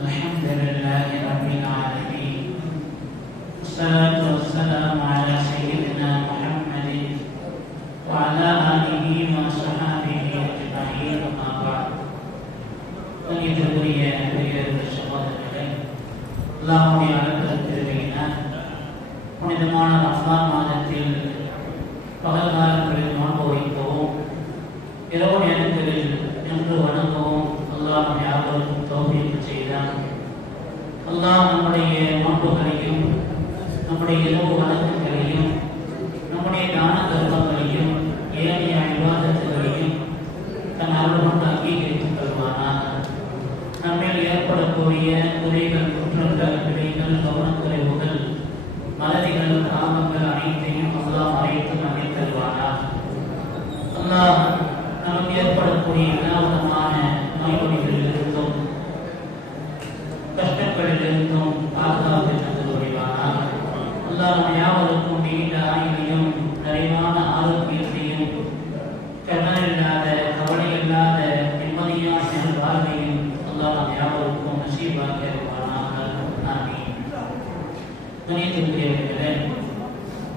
الحمد لله رب العالمين والصلاة والسلام على سيدنا محمد وعلى آله وصحبه أجمعين أما بعد فليتبري சகோதரர்களே அல்லாஹ்வுடைய அளப்பெரும் கிருபையினால் புனிதமான ரமலான் மாதத்தில் பகல் காலங்களில் நோன்பு வைக்கவும் இரவு நேரங்களில் நின்று வணங்கவும் அல்லாஹ் யாவருக்கும் தௌஃபீக் செய்தான். அல்லாஹ் நம்முடைய நோன்புகளையும் நம்முடைய இரவு வணக்கங்களையும் நம்முடைய தான தர்மங்களையும் ஏனைய இபாதத்துகளையும் தன் அருள் கொண்டு அங்கீகரித்துக் கொள்வானாக. நம்மில் ஏற்படக்கூடிய குறைகள், குற்றங்கள், பிழைகள், கவனக்குறைவுகள், மறதிகள், பாவங்கள் அனைத்தையும் அல்லாஹ் மறைத்து மன்னித்து தருவானாக. அல்லாஹ் நமக்கு ஏற்படக்கூடிய எல்லா விதமான நோய்களிலிருந்தும் கஷ்டங்களிலிருந்தும் பாதுகாப்பு தந்து வருவானாக. அல்லாஹ் நம் யாவருக்கும் நீண்ட ஆயுளையும் நிறைவான ஆரோக்கியத்தையும் கடனில்லாத கவலை இல்லாத நிம்மதியான வாழ்வையும் அல்லாஹ் நம் யாவருக்கும் நசீபாக இருப்பானாக. ஆமீன். துணியத்திற்குரியவர்களே,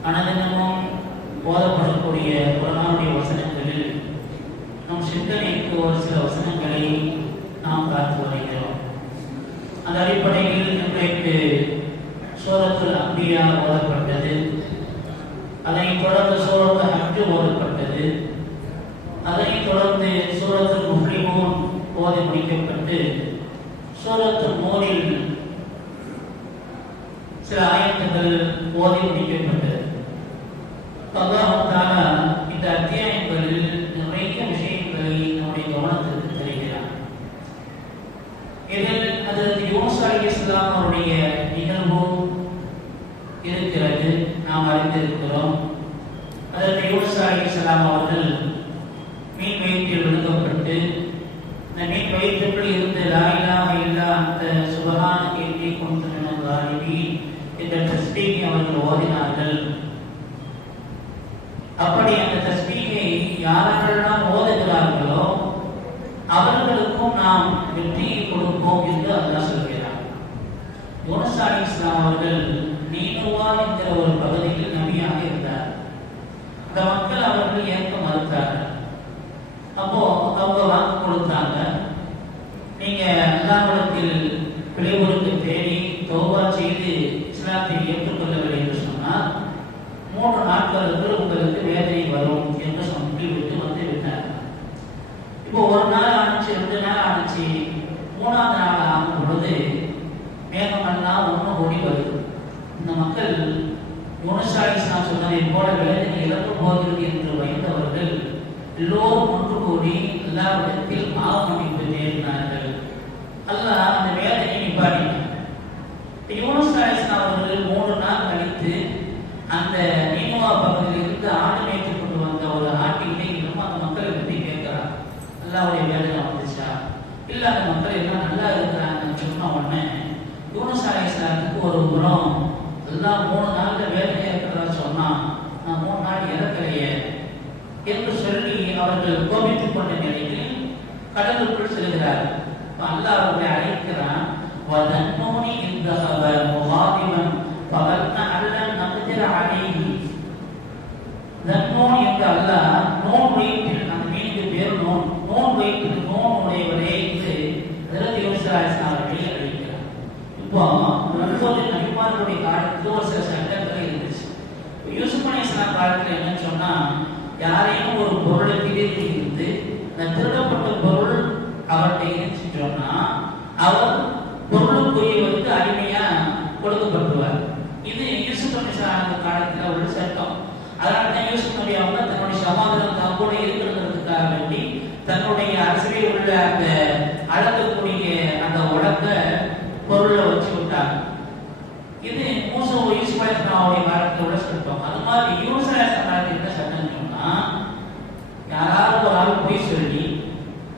அனுதினமும் ஓதப்படக்கூடிய குர்ஆனுடைய வசனங்களில் நம் சிந்தனைக்கு ஒரு சில வசனங்களை நாம் பார்த்து வருகிறோம். அந்த அடிப்படையில் இன்றைக்கு சூரத்துல் அன்பியா ஓதப்பட்டது, அதைத் தொடர்ந்து சூரத்துல் ஹஜ் ஓதப்பட்டது, அதைத் தொடர்ந்து சூரத்துல் முஃப்லிஹூன் ஓதி முடிக்கப்பட்டு சூரத்துல் நூரில் சில ஆயத்துகள் ஓதி முடிக்கப்பட்டது. அல்லாஹ் தஆலா இந்த அத்தியாயங்களில் நிறைய விஷயங்களை நம்முடைய கவனத்திற்கு தருகிறார். இதில் ஹஜ்ரத் யூனுஸ் அலைஹிஸ்ஸலாம் அவருடைய நிகழ்வு இருக்கிறது, நாம் அறிந்திருக்கிறோம். ஹஜ்ரத் யூனுஸ் அலைஹிஸ்ஸலாம் அவர்கள் மீன் வயிற்றில் விழுங்கப்பட்டு இந்த மீன் வயிற்றுக்குள் இருந்து லா இலாஹ இல்லா அன்த சுப்ஹானக இன்னி குன்து மினல் ஸாலிமீன் என்ற தஸ்பீஹை அவர்கள் ஓதினார்கள். அப்படி அந்த தஸ்பீஹை யாரெல்லாம் ஓதுகிறார்களோ அவர்களுக்கும் நாம் வெற்றியை கொடுப்போம் என்று அல்லாஹ் சொல்கிறார். யூனுஸ் அலைஹிஸ்ஸலாம் அவர்கள் நீனுவா என்கிற ஒரு பகுதியில் நபியாக இருந்தார். அந்த மக்கள் அவர்கள் ஏற்க மறுத்தார்கள். அப்போ அவங்க வாக்கு கொடுத்தாங்க, நீங்க அல்லாஹ்விடத்தில் பிழைவுக்கு தேடி தௌபா செய்து இஸ்லாத்தை ஏற்றுக்கொள்ளவில்லை என்று சொன்னால் 3 நாட்களுக்கு உங்களுக்கு வேதனை வரும் என்று சொல்லி விட்டு வந்து விட்டார். இப்போ ஒரு நாள் ஆச்சு, 2 நாள் ஆச்சு, 3ஆவது நாள் ஆகும் பொழுது மேகமெல்லாம் ஒன்று கூடி வருது. இந்த மக்கள் யூனுஸ் அலைஹிஸ்ஸலாம் சொன்னதை போல வேதனை இழந்து போகிறது என்று பயந்தவர்கள் எல்லோரும் ஒன்று கூடி அல்லாஹ்விடத்தில் பாவ மன்னிப்பு தேடினார்கள். அல்லாஹ் அந்த வேதனையை நிப்பாட்டினார். யூனுஸ் அலைஹிஸ்ஸலாம் அவர்கள் 3 நாள் கழித்து அந்த நீனுவா பகுதியில் இருந்து ஆடு மேய்த்து கொண்டு வந்த ஒரு ஆட்டினை இன்னும் அந்த மக்களை பற்றி கேட்கிறார். அல்லாஹ்வுடைய வேதனை வந்துச்சா? இல்லை, அந்த மக்கள் எல்லாம் நல்லா இருக்கிறாங்கன்னு சொன்ன உடனே யூனுஸ் அலைஹிஸ்ஸலாத்துக்கு ஒரு புறம் எல்லாம் 3 நாள்ல வேதனை இருக்கிறதா சொன்னா, நான் 3 நாள் இறக்கலையே என்று சொல்லி அவர்கள் கோபித்துக் கொண்ட நிலையில் கடலுக்குள் செல்கிறார். அல்லாஹ் அவர்களை அழைக்கிறான். வதன்னூனி இந்தஹப முகாதிபன் பகல்ன அல்லன் நக்திர அலைஹி. தன்னூன் என்ற அல்லாஹ் நூன் வயிற்றில், அந்த மீனுக்கு பேர் நூன், நூன் வயிற்றில் நூன் உடையவரே என்று ஹஜ்ரத் யூனுஸ் அலைஹிஸ்ஸலாம் அவர்களை அழைக்கிறார். இப்போ ஒவ்வொரு நபிமார்களுடைய காலத்துக்கு ஒரு சில சட்டங்கள் இருந்துச்சு. யூசுப் அலைஹிஸ்ஸலாம் காலத்தில் என்னன்னு சொன்னா, யாரையும் ஒரு பொருளை திடீர்னு இருந்து அந்த திருடப்பட்ட பொருள் அவர்கிட்ட இருந்துச்சு சொன்னா அவர் பொருளுக்குரியவருக்கு அடிமையா கொடுக்கப்பட்டுவார். இது யூசுப் அலைஹிஸ்ஸலாம் காலத்துல உள்ள சட்டம். அதனால தான் யூசுப் நபி அவங்க தன்னுடைய சகோதரன் தான் கூட இருக்கிறதுக்காக வேண்டி தன்னுடைய அரசியல் உள்ள அந்த அளக்கக்கூடிய அந்த உலக பொருளை வச்சு விட்டாங்க. இது யூசுப் அலைஹிஸ்ஸலாமுடைய காலத்துல உள்ள சட்டம். அது மாதிரி யூசுப் அலைஹிஸ்ஸலாம் காலத்துல என்ன சட்டம் சொன்னா, யாராவது ஒரு ஆள் பொய் சொல்லி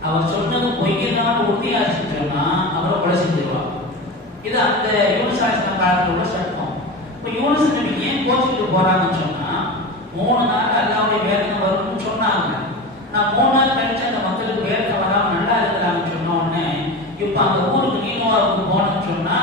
அவர் சொன்னது பொய்யதான் உறுதியாச்சு சொன்னா அவரை கொலை செஞ்சிருவாங்க. இது அந்த யூனுஸ் அலைஹிஸ்ஸலாம் காலத்துல உள்ள சட்டம். இப்போ யூனுஸ் நபி ஏன் கோச்சிட்டு போறாங்கன்னு சொன்னா, 3 நாள் அல்லாஹ்வுடைய வேதனை வரும்னு சொன்னாங்க. நான் 3 நாள் கழிச்சு அந்த மக்களுக்கு வேதனை வராம நல்லா இருக்கிறாங்கன்னு சொன்ன உடனே இப்ப அந்த ஊருக்கு நீனோவாவுக்கு போனோம்னு சொன்னா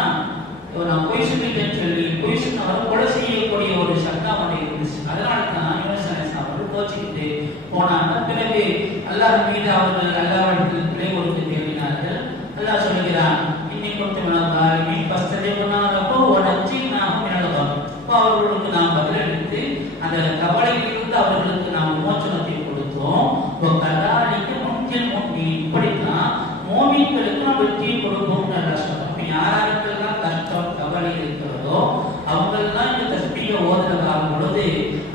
நான் பொய் சொல்லிட்டேன்னு சொல்லி பொய் சொன்னவரை கொலை செய்யக்கூடிய ஒரு சட்டம் ஒன்று இருந்துச்சு. அதனால தான் யூனுஸ் அலைஹிஸ்ஸலாம் அவர்கள் கோச்சிக்கிட்டு போனாங்க. பிறகு அல்லாஹ் மீது அவர்கள் அல்லாஹ்விடத்தில் பிழை கொடுத்து தேடினார்கள். அல்லாஹ் சொல்கிறான், இன்னைக்கு கொடுத்து மனதாரி பஸ்தேபனாலோ வனஜினாஹு மினல் கம். அவர்களுக்கு நாம் பதிலளித்து அந்த கவலையிலிருந்து அவர்களுக்கு நாம் விமோசனத்தை கொடுத்தோம். கதாலிக்க முன்கில் முன்மீன், இப்படித்தான் மோமீன்களுக்கு நாம் வெற்றியை கொடுப்போம்னு அல்லாஹ் சொல்றான். யாராருக்கெல்லாம் கஷ்டம் கவலை இருக்கிறதோ அவங்கெல்லாம் இந்த தஸ்பீஹை ஓதுறதாகும் பொழுது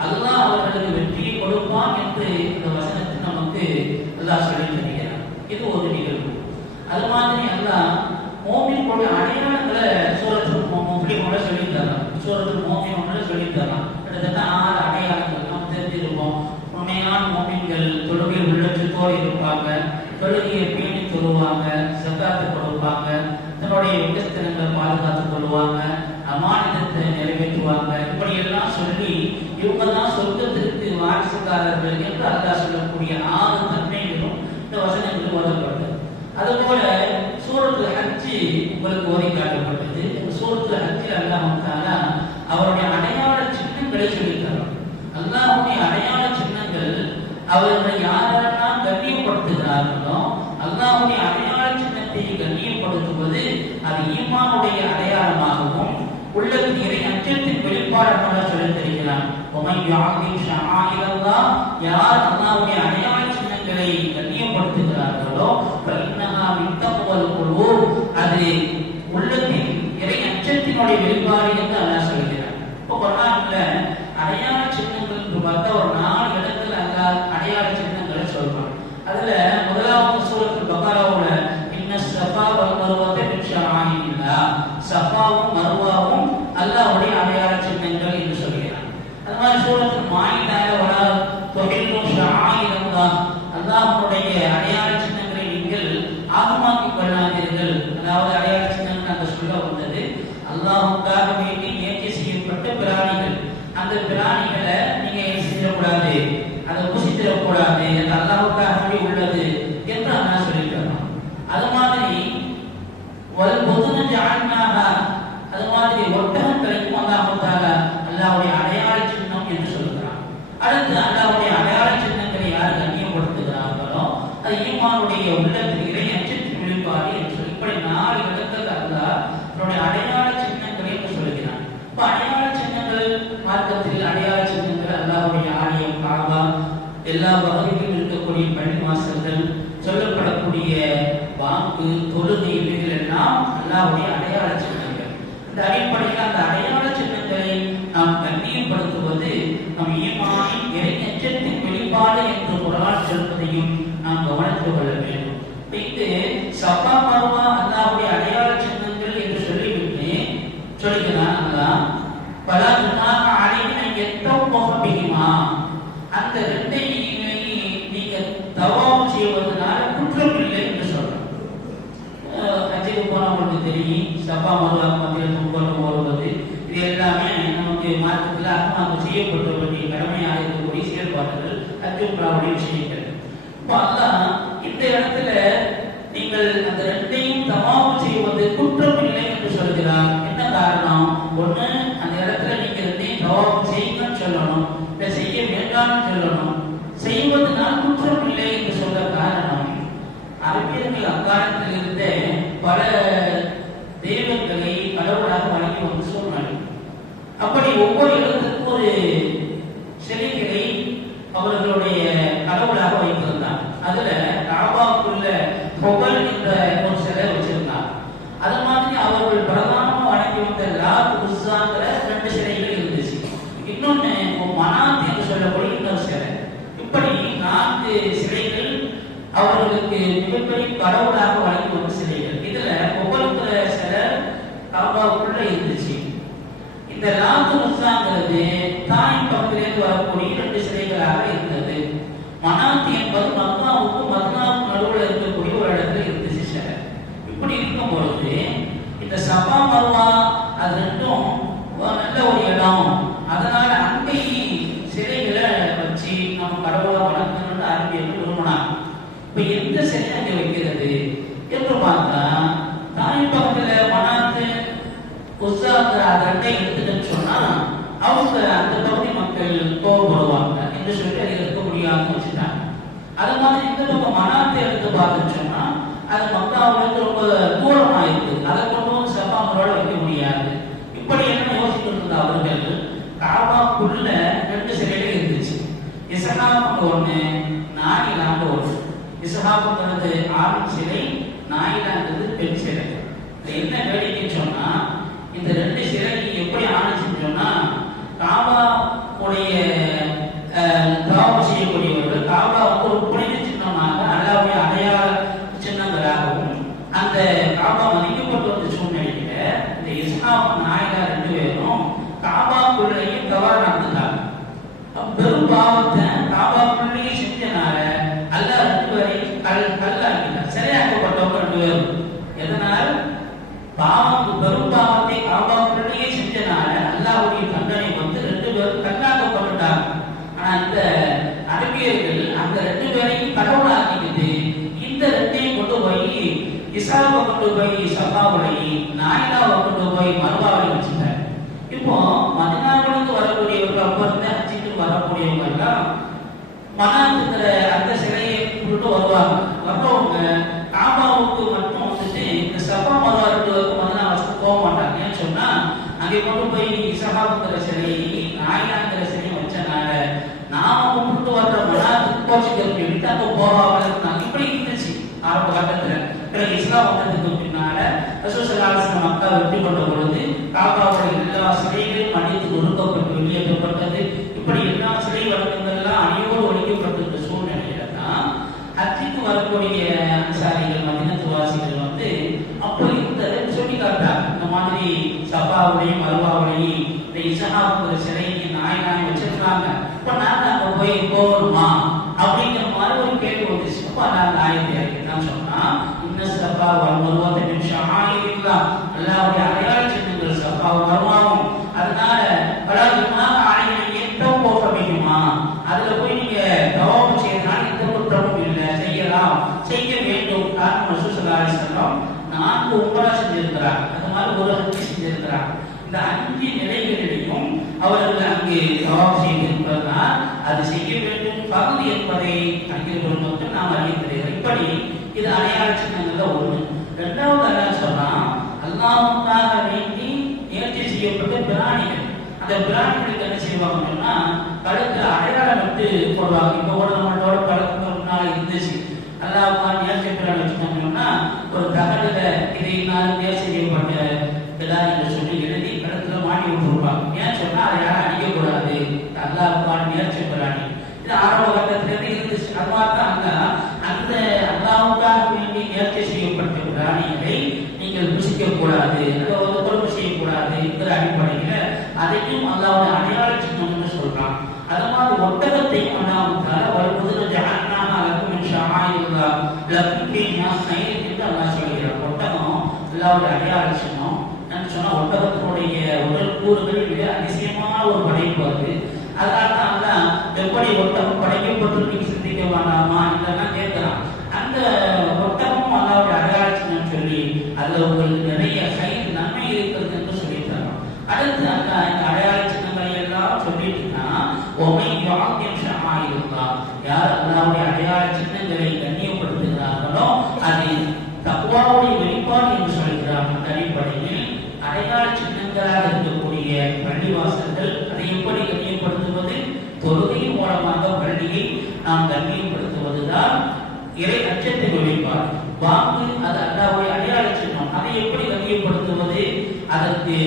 அல்லாஹ் அவர்களுக்கு வெற்றியை கொடுப்பான் என்று இந்த வசனத்தை நமக்கு அல்லாஹ் சொல்லி தருகிறார். இது ஒரு நிகழ்வு. அது மாதிரி அல்லாஹ் மோமின்களுடைய அடையாளங்களை சூரத்துல் முஃமினூன்ல சொல்லி தரலாம். சூரத்துல் முஃமினூன்ல சொல்லி தரலாம். கிட்டத்தட்ட 6 அடையாளங்கள் நாம் தெரிஞ்சிருப்போம். உண்மையான மோமின்கள் தொழுகை உள்ளச்சத்தோடு இருப்பாங்க, தொழுகையை பேணி தொழுவாங்க, ஸகாத் கொடுப்பாங்க, தன்னுடைய விகஸ்தனங்களை பாதுகாத்துக் கொள்வாங்க, அமானிதத்தை நிறைவேற்றுவாங்க. இப்படி எல்லாம் சொல்லி இவங்க தான் சொர்க்கத்திற்கு வாரிசுக்காரர்கள் என்று அல்லாஹ் சொல்லக்கூடிய 6 தன்மைகளும் இந்த வசனத்தில் ஓதப்பட்டது. அதுபோல சூரத்துல் ஹஜ் உங்களுக்கு ஓதி காட்டப்பட்டது. இந்த சூரத்துல் ஹஜ்ஜில் அல்லாஹ் தஆலா அவருடைய அடையாள சின்னங்களை சொல்லித் தரார். அல்லாஹ்வுடைய அடையாள சின்னங்கள் அவர்கள் யாரெல்லாம் கண்ணியப்படுத்துகிறார்களோ அல்லாஹ்வுடைய அடையாள சின்னத்தை கண்ணியப்படுத்துவது அது ஈமானுடைய அடையாளமாகவும் உள்ளத்தில் இறை அச்சத்தின் வெளிப்பாடாக சொல்லித் தருகிறான். யார் அல்லாஹ்வுடைய அடையாள சின்னங்களை கண்ணியப்படுத்துகிறார்களோ அது உள்ளத்தில் இறை அச்சத்தினுடைய வெளிப்பாடு என்று அல்லாஹ் சொல்கிறார். இப்போ குர்ஆன்ல அடையாள சின்னங்கள் என்று பார்த்தா ஒரு 4 இடத்துல அல்லாஹ் அடையாள சின்னங்களை சொல்றான். அதுல முதலாவது சூரத்துல் பக்ராவுல இன்ன ஸஃபா வல் மர்வத மின் ஷஆயிரில்லாஹ், ஸஃபாவும் மர்வாவும் அல்லாஹ்வுடைய அடையாள சின்னங்கள் என்று சொல்கிறான். அது மாதிரி சூரத்துல் மாயிதால வலா துஹில்லு ஷஆயிரல்லாஹ், அல்லாஹ்வுடைய அடையாள சின்னங்களை நீங்கள் ஆகமாக்கிக் கொள்ளாதீர்கள். அதாவது அடையாள சின்னங்கள் அந்த சொல்ல வந்தது அல்லாஹ்வுக்காக வேண்டி நேர்ச்சி செய்யப்பட்ட பிராணிகள். அந்த பிராணிகளை நீங்க என்ன செய்யக்கூடாது, அதை புசித்திடக்கூடாது, அது அல்லாஹ்வுக்காகவே உள்ளது என்று அல்லாஹ் சொல்லியிருக்கிறான். அது மாதிரி வல் புதுன ஜஅல்னாஹா, அது மாதிரி ஒட்டகங்களையும் அல்லாஹ் தஆலா அல்லாஹ்வுடைய அடையாள சின்னம் என்று சொல்கிறான். அடுத்து அல்லாஹ்வுடைய அடையாள சின்னங்களை யார் கண்ணியப்படுத்துகிறார்களோ அது ஈமானுடைய உள்ளத்தில் இறை அச்சத்தின் வெளிப்பாடு என்று சொல்லி இப்படி 4 இடத்துல அல்லாஹ் தன்னுடைய அடையாள சின்னங்களை என்று சொல்கிறான். இப்ப அடையாள சின்னங்கள் மார்க்கத்தில் அடையாள சின்னங்கள் அல்லாஹ்வுடைய ஆலயம் காபா, எல்லா வகையிலும் இருக்கக்கூடிய பள்ளி வாசல்கள், சொல்லப்படக்கூடிய வாக்கு தொழுகை, இவைகள் எல்லாம் அல்லாஹ்வுடைய அடையாள சின்னங்கள். இந்த அடிப்படையில் அந்த அடையாள சின்னங்களை நாம் கண்ணியப்படுத்துவது நம் ஈமானின் இறை அச்சத்தின் வெளிப்பாடு என்று குர்ஆன் சொல்வதையும் நாம் கவனித்துக் கொள்ள வேண்டும். இது ஸஃபா மர்வா அல்லாஹ்வுடைய அடையாள சின்னங்கள் என்று சொல்லிவிட்டு சொல்கிறான் அல்லாஹ் பலா துனாஹ அலைஹின் யத்தவஃப பிஹிமா, அந்த ரெண்டையுமே நீங்க தவாப் செய்வதனால குற்றம் இல்லை என்று சொல்றான். ஹஜ்ஜுக்கு போனவங்களுக்கு தெரியும் ஸஃபா மர்வா மத்தியில் தும்பல் வருவது இது எல்லாமே நமக்கு மார்க்கத்தில் அகமாக செய்யப்பட்ட வேண்டிய கடமையாக இருக்கக்கூடிய செயல்பாடுகள், ஹஜ் உம்ராவுடைய விஷயங்கள். இப்போ அல்லாஹ் இந்த இடத்துல நீங்கள் அந்த ரெண்டையும் தவாப் செய்வது குற்றம் இல்லை என்று சொல்கிறார். என்ன காரணம்? ஒண்ணு, அந்த இடத்துல நீங்க ரெண்டையும் தவாப் செய்யுங்கன்னு சொல்லணும், இல்லை செய்ய வேண்டாம்னு சொல்லணும். செய்வதனால் குற்றம் இல்லை என்று சொல்ல காரணம், அரபியர்கள் அக்காலத்தில் இருந்த பல தெய்வங்களை கடவுளாக வழங்கி வந்து சொன்னாங்க. அப்படி ஒவ்வொரு இடத்துக்கும் ஒரு சிலைகளை அவர்களுடைய கடவுளாக வைத்திருந்தார். அதுல காபாக்குள்ள பொகல் என்ற ஒரு சிலை இன்னொன்று மனாத் என்று சொல்லக்கூடிய இன்னொரு சிலை. இப்படி 4 சிலைகள் அவர்களுக்கு மிகப்பெரிய கடவுளாக வழங்கி வந்த சிலைகள். இதுல ஒவ்வொருத்தர சிலை காபாவுக்குள்ள இருந்துச்சு. இந்த லாத்து முஸ்ஸாங்கிறது தாயின் பக்கத்திலிருந்து வரக்கூடிய 2 சிலைகளாக இருந்தது. மனாத் என்பது மக்காவுக்கும் மதீனாவுக்கும் நடுவில் இருக்கக்கூடிய ஒரு இடத்துல இருந்துச்சு சிலை. இப்படி இருக்கும் பொழுது இந்த சஃபா மர்வா அது ரெண்டும் நல்ல ஒரு இடம். அதனால அங்கே சிலைகளை வச்சு நம்ம கடவுளை வணங்கணும்னு ஆரம்பியர்கள் விரும்பினாங்க. இப்ப எந்த சிலை அங்கே வைக்கிறது என்று பார்த்தா தாயின் பக்கத்துல மனாத்து உஸ்ஸாங்கிற அது ரெண்டையும் எடுத்துன்னு சொன்னா அவங்க அந்த பகுதி மக்கள் கோவப்படுவாங்க என்று சொல்லி அதை இருக்க முடியாதுன்னு வச்சுட்டாங்க. அது மாதிரி இந்த பக்கம் மனாத்தை எடுத்து பார்த்துன்னு சொன்னா அது மக்காவுக்கு ரொம்ப தூரமா இருக்கு. அதை கொண்டு வந்து சஃபா மர்வால வைக்க முடியாது. இப்படி என்ன யோசிக்கிறது அவர்கள் காபாக்குள்ள 2 சிலைகள் இருந்துச்சு. இஸ்ஹாக் ஒண்ணு, நாயிலாண்டு ஒண்ணு. இஸ்ஹாக்ங்கிறது ஆண் சிலை, நாயிலாங்கிறது பெண் சிலை. என்ன வேடிக்கைன்னு சொன்னா இந்த 2 சிலைக்கு எப்படி ஆணுச்சுன்னு சொன்னா காபா உடைய தவாப் செய்யக்கூடியவர்கள் காபா ஒரு புனித சின்னமாக அல்லாஹ்வுடைய அடையாள சின்னங்களாகவும் அந்த காபா மதிக்கப்பட்டு வந்த சூழ்நிலையில இந்த இஸ்ஹாக் நாயிலா 2 பேரும் காபாக்குள்ளேயே தவறு நடந்துட்டாங்க. பெரும் பாவத்தை காபாக்குள்ளேயே செஞ்சனால அல்லாஹ் 2 பேரையும் கல்லாக்கினார். சிறையாக்கப்பட்டவங்க 2 பேரும் எதனால் பாவம் பெரும் பாவத்தை காபாக்குள்ளேயே செஞ்சனால அல்லாஹ்வுடைய தண்டனை வந்து 2 பேரும் கல்லாக்கப்பட்டாங்க. ஆனா இந்த அரபியர்கள் அந்த 2 பேரையும் கடவுளாக்கிட்டு இந்த 2ஐயும் கொண்டு போய் இஸ்ஹாக்கை கொண்டு போய் சஃபாவுலையும் நாயிலாவை கொண்டு போய் மர்வாவிலையும் வச்சுட்டாங்க. இப்போ மதீனாவிலிருந்து வரக்கூடியவர்கள் அப்ப இருந்து ஹஜ்ஜுக்கு வரக்கூடியவங்க எல்லாம் மனாத்துங்கிற அந்த சிலையை கொண்டு வருவாங்க. வர்றவங்க காபாவுக்கு மட்டும் வந்துட்டு இந்த சஃபா மர்வா 2 மதீனா வசதி போக மாட்டாங்க. ஏன்னு சொன்னா அங்கே கொண்டு போய் இஸ்ஹாக்குங்கிற சிலையை நாயிலாங்கிற சிலையை வச்சனால நாம கும்பிட்டு வர்ற மனாத்துக்கு கோச்சிக்கிறதுக்கு எடுத்து அங்க போகாம இருந்தாங்க. இப்படி இருந்துச்சு ஆரம்ப காலத்துல. பிறகு இஸ்லாம் வந்ததுக்கு பின்னால ரசூல் ஸல்லல்லாஹு அலைஹி வஸல்லம் மக்கா வெற்றி கொண்ட பொழுது காபாவுடைய எல்லா சிலைகளும் அடித்து ஒடுக்கப்பட்டு வெளியேற்றப்பட்டது. இப்படி எல்லா சிலை வழக்கங்கள்லாம் அணியோடு ஒழிக்கப்பட்டிருந்த சூழ்நிலையில தான் ஹஜ்ஜுக்கு வரக்கூடிய அன்சாரிகள் மதீனத்து வாசிகள் வந்து அப்போ இருந்ததை சொல்லி காட்டாங்க. இந்த மாதிரி சஃபாவுடையும் மர்வாவுடையும் இந்த இஸ்ஹாக்குங்கிற சிலையை நாய் வச்சிருக்காங்க. இப்ப நாங்க அங்க போய் போகணுமா அப்படிங்கிற மாதிரி ஒரு கேள்வி வந்துச்சு. அப்ப நான் ஆயத்தை இறக்கிதான் சொன்னா இன்ன சஃபா வல் மர்வா மின் ஷஆயிரில்லாஹ் அல்லாஹ்வுடைய அடையாள சின்னங்கள் சஃபாவும் மர்வாவும். அதனால பலருமா ஆணையை ஏற்றம் போக வேண்டுமா அதுல போய் நீங்க தவாப் செய்யறதுனால எந்த குற்றமும் இல்லை, செய்யலாம், செய்ய வேண்டும். காரணம் ரசூல் ஸல்லல்லாஹு அலைஹி வஸல்லம் 4 உம்ரா செஞ்சிருக்கிறார். அது மாதிரி ஒரு ஹஜ் செஞ்சிருக்கிறார். இந்த 5 நிலைகளிலும் அவர்கள் அங்கே தவாப் செய்திருப்பதனால் அது செய்ய வேண்டும் பகுதி என்பதை அறிஞர்கள் மட்டும் நாம் அறிவிக்கிறீர்கள். இப்படி இது அடையாள சின்னங்கள்ல ஒண்ணு. 2வது அல்லாஹ் சொன்னா அல்லாஹ்வுக்காக வேண்டி நேர்ச்சி செய்யப்பட்ட பிராணிகள். அந்த பிராணிகளுக்கு என்ன செய்வாங்கன்னா கழுத்துல அடையாளம் விட்டு போடுவாங்க. இப்போ கூட நம்மளோட பழக்கத்துக்கு முன்னால இருந்துச்சு. அல்லாஹ்வுக்காக நேர்ச்சி பிராணி வச்சுட்டாங்கன்னா ஒரு தகடுல இதை நான் நேர்ச்சி செய்யப்பட்ட என்று சொல்லி எழுதி கழுத்துல மாட்டி விட்டுருப்பாங்க. ஏன் சொன்னா அதை யாரும் அடிக்கக்கூடாது, அல்லாஹ்வுக்காக நேர்ச்சி பிராணி. இது ஆரம்ப கட்டத்திலிருந்து இருந்துச்சு. அதுமாதிரி அந்த அல்லாஹ்வுக்காக வேண்டி நேர்ச்சி செய்யப்பட்ட பிராணிகளை நீங்கள் புசிக்க கூடாது, அதை கொழுப்பு செய்யக்கூடாது என்கிற அடிப்படையில அதையும் அல்லாஹ்வுடைய அடையாள சின்னம்னு சொல்றான். அது மாதிரி ஒட்டகத்தையும் அல்லாஹ்வுக்காக வருவது ஜஅல்னாஹா லக்கும் மின் ஷஆயிரில்லாஹ் லக்கும் ஃபீஹா கைர் என்று அல்லாஹ் சொல்கிறான். ஒட்டகம் அல்லாஹ்வுடைய அடையாள சின்னம். நான் சொன்னா ஒட்டகத்தினுடைய உடல் கூறுகளில் மிக அதிசயமான ஒரு படைப்பு அது. அதனால தான் எப்படி ஒட்டகம் படைக்கப்பட்டு சிந்திக்க வேண்டாமா இதெல்லாம் கேட்கிறான். அந்த ஒட்டகம் அல்லாஹ்வுடைய அடையாள சின்னம் சொல்லி அதுல உங்களுக்கு நிறைய கைர் நன்மை இருக்கிறது என்று சொல்லியிருக்காங்க. அடுத்து அந்த அடையாள சின்னங்களை எல்லாம் சொல்லிட்டுனா யார் அல்லாஹ்வுடைய அடையாள சின்னங்களை கண்ணியப்படுத்துகிறார்களோ அது தக்வாவுடைய வெளிப்பாடு என்று சொல்கிறார். அந்த அடிப்படையில் அடையாள சின்னங்களாக இருக்கக்கூடிய பள்ளிவாசல்கள் அதை எப்படி கண்ணியப்படுத்துவது? தொழுகை மூலமாக பள்ளியை நாம் கண்ணியப்படுத்துவதுதான் இறை அச்சத்தை வெளிப்பாடு. வாக்கு அது அல்லாஹ்வுடைய அடையாள சின்னம். அதை எப்படி கண்ணியப்படுத்துவது? அதற்கு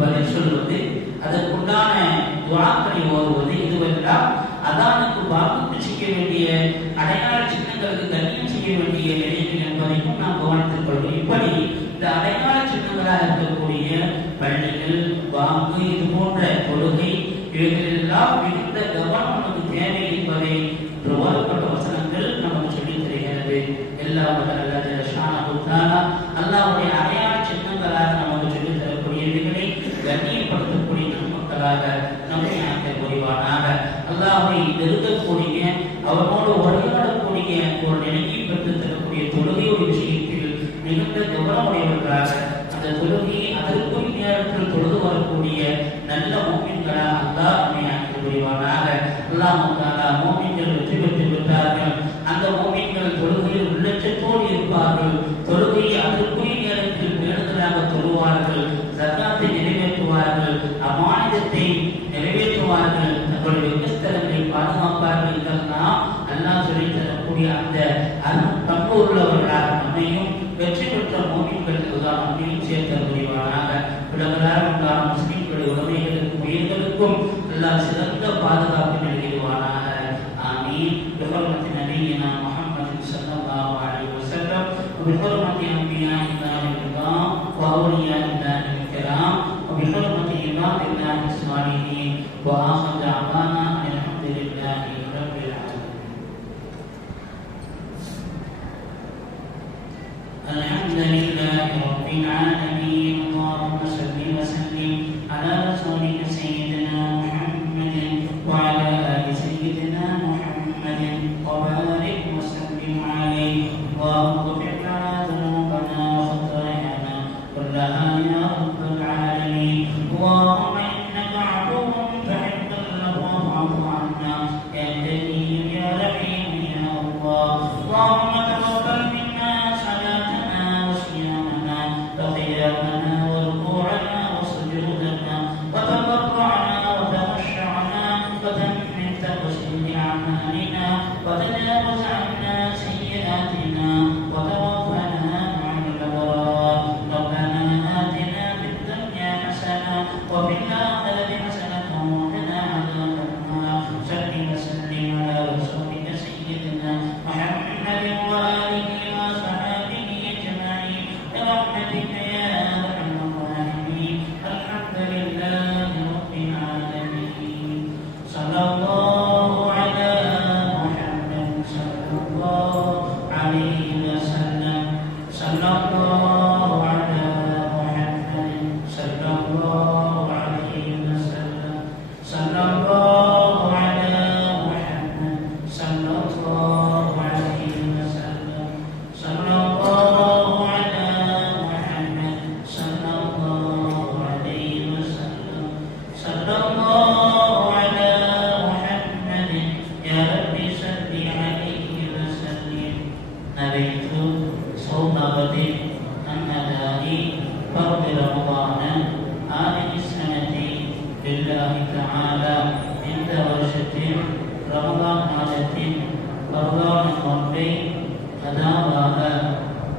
பதில் சொல்வது, அதற்குண்டான துஆக்களை ஓதுவது, இதுவெல்லாம் அதானுக்கு வாக்குக்கு செய்ய வேண்டிய அடையாள சின்னங்களுக்கு கண்ணியம் செய்ய வேண்டிய நிலைகள் என்பதையும் நாம் கவனித்துக் கொள்வோம். இப்படி இந்த அடையாள சின்னங்களாக இருக்கக்கூடிய பள்ளிகள், வாக்கு, இது போன்ற கொள்கை, இவைகளெல்லாம் மிகுந்த கவனம் நமக்கு தேவை என்பதை ஓதப்பட்ட வசனங்கள் நமக்கு சொல்லித் தருகிறது. எல்லாம் அல்லாஹ்வுடைய அடையாள சின்னங்களாக நமக்கு சொல்லித் தரக்கூடியவைகளை கண்ணியப்படுத்தக்கூடிய நன்மக்களாக நம்மை ஆக்க புரிவானாக. அல்லாஹ்வை நெருங்கக்கூடிய, அவனோடு உரையாடக்கூடிய ஒரு நிலையை பெற்றுத் தரக்கூடிய தொழுகையுடைய விஷயத்தில் மிகுந்த கவனமுடையவர்களாக, அந்த தொழுகையை அதற்குரிய நேரத்தில் தொழுது வரக்கூடிய நல்ல மூமின்களாக அல்லாஹ் நம்மை ஆக்க புரிவானாக. அல்லாஹ் தஆலா மூமின்கள் வெற்றி பெற்று விட்டார்கள். அந்த மூமின்கள் தொழுகையில் உள்ளச்சத்தோடு இருப்பார்கள். தொழுகையை அதற்குரிய நேரத்தில் பேணுதலாக தொழுவார்கள். ஜகாத்தை நிறைவேற்றுவார்கள். அமானிதத்தை நிறைவேற்றுவார்கள். தங்களுடைய வெகுஸ்தலங்களை பாதுகாப்பார்கள் என்றெல்லாம் அல்லாஹ் சொல்லித் தரக்கூடிய அந்த பண்பு உள்ளவர்களாக நம்மையும் வெற்றி பெற்ற மூமின்கள் நம்மையும் சேர்த்த புரிவானாக. உலகளால் உண்டான முஸ்லிம்களுடைய உடைமைகளுக்கும் உயிர்களுக்கும் அல்லாஹ் சிறந்த பாதுகாப்பு நல்கிடுவானாக. ஆமீன். بحرمة نبينا محمد صلى الله عليه وسلم وبحرمة أنبياء الله الكرام وأولياء الله الكرام وبحرمة عباد الله الصالحين وآخر دعوانا الحمد لله رب العالمين. الحمد لله رب العالمين. اللهم صل وسلم على رسولك سيدنا محمد وعلى آل سيدنا محمد وبارك وسلم عليه. اللهم اغفر لنا ذنوبنا وخطايانا كلها يا رب العالمين. اللهم إنك عفو تحب العفو فاعف عنا يا كريم يا رحيم يا الله. اللهم تقبل منا صلاتنا وصيامنا وقيامنا وركوعنا وسجودنا وتضرعنا وتخشعنا وتمم تقصير أعمالنا وتجاوز عنا سيئاتنا وتوفنا مع الأبرار. ربنا آتنا في الدنيا حسنة وفي الآخرة حسنة وقنا عذاب النار. صل وسلم على رسولك سيدنا محمد وآله وصحبه أجمعين برحمتك يا أرحم الراحمين. الحمد لله رب العالمين. صلى الله على محمد صلى الله عليه وسلم. صلى الله على محمد صلى الله عليه وسلم. صلى الله على محمد صلى الله عليه وسلم. صلى الله على محمد صلى الله عليه وسلم. صلى الله على محمد يا رب صل عليه وسلم. نبيت صوم غد عن أداء فرض رمضان هذه السنة لله تعالى عند ورشة رمضان மாதத்தின் பரவான நோன்பை அதாவாக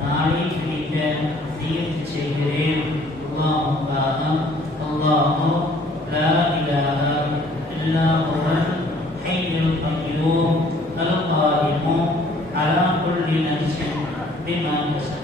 நாளை பிடிக்க தீர்த்து செய்கிறேன். அல்லாஹு லா இலாஹ இல்லா ஹுவல் ஹய்யுல் கய்யூம் அல் காயிமு அலா குல்லி நஃப்ஸின் பிமா கஸபத்